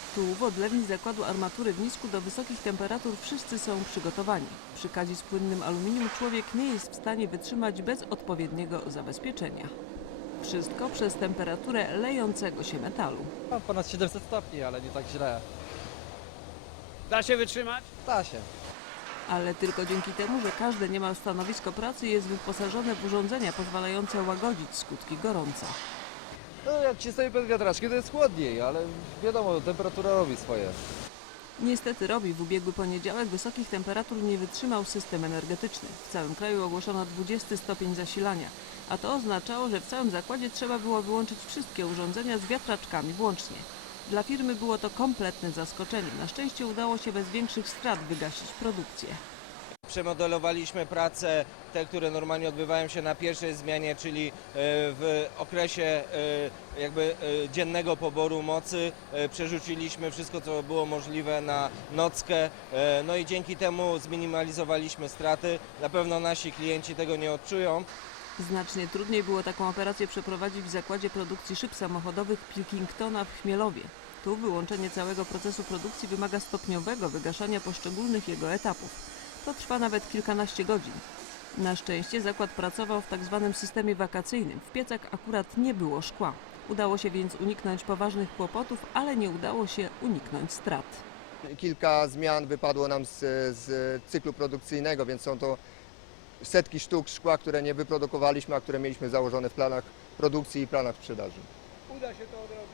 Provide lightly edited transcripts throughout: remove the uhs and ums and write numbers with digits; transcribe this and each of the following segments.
Tu w odlewni zakładu armatury w Nisku do wysokich temperatur wszyscy są przygotowani. Przy kadzi z płynnym aluminium człowiek nie jest w stanie wytrzymać bez odpowiedniego zabezpieczenia. Wszystko przez temperaturę lejącego się metalu. Mam ponad 700 stopni, ale nie tak źle. Da się wytrzymać? Da się. Ale tylko dzięki temu, że każde niemal stanowisko pracy jest wyposażone w urządzenia pozwalające łagodzić skutki gorąca. No jak się stoi pod wiatraczkiem, to jest chłodniej, ale wiadomo, temperatura robi swoje. Niestety robi. W ubiegły poniedziałek wysokich temperatur nie wytrzymał system energetyczny. W całym kraju ogłoszono 20 stopień zasilania, a to oznaczało, że w całym zakładzie trzeba było wyłączyć wszystkie urządzenia z wiatraczkami włącznie. Dla firmy było to kompletne zaskoczenie. Na szczęście udało się bez większych strat wygasić produkcję. Przemodelowaliśmy prace, te, które normalnie odbywają się na pierwszej zmianie, czyli w okresie dziennego poboru mocy. Przerzuciliśmy wszystko, co było możliwe na nockę, no i dzięki temu zminimalizowaliśmy straty. Na pewno nasi klienci tego nie odczują. Znacznie trudniej było taką operację przeprowadzić w zakładzie produkcji szyb samochodowych Pilkingtona w Chmielowie. Tu wyłączenie całego procesu produkcji wymaga stopniowego wygaszania poszczególnych jego etapów. To trwa nawet kilkanaście godzin. Na szczęście zakład pracował w tzw. systemie wakacyjnym. W piecach akurat nie było szkła. Udało się więc uniknąć poważnych kłopotów, ale nie udało się uniknąć strat. Kilka zmian wypadło nam z cyklu produkcyjnego, więc są to setki sztuk szkła, które nie wyprodukowaliśmy, a które mieliśmy założone w planach produkcji i planach sprzedaży. Uda się to odrobić?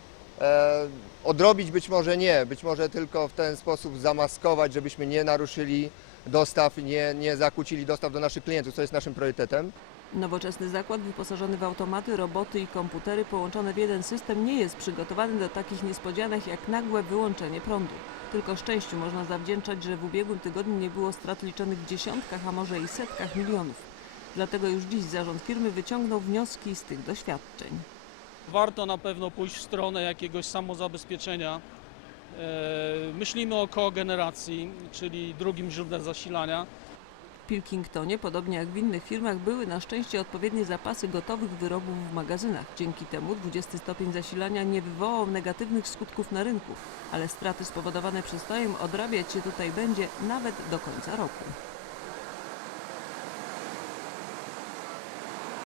Odrobić być może nie, być może tylko w ten sposób zamaskować, żebyśmy nie naruszyli dostaw, nie zakłócili dostaw do naszych klientów, co jest naszym priorytetem. Nowoczesny zakład wyposażony w automaty, roboty i komputery połączone w jeden system nie jest przygotowany do takich niespodzianek jak nagłe wyłączenie prądu. Tylko szczęściu można zawdzięczać, że w ubiegłym tygodniu nie było strat liczonych w dziesiątkach, a może i setkach milionów. Dlatego już dziś zarząd firmy wyciągnął wnioski z tych doświadczeń. Warto na pewno pójść w stronę jakiegoś samozabezpieczenia. Myślimy o kogeneracji, czyli drugim źródle zasilania. W Pilkingtonie, podobnie jak w innych firmach, były na szczęście odpowiednie zapasy gotowych wyrobów w magazynach. Dzięki temu 20 stopień zasilania nie wywołał negatywnych skutków na rynku, ale straty spowodowane przestojem odrabiać się tutaj będzie nawet do końca roku.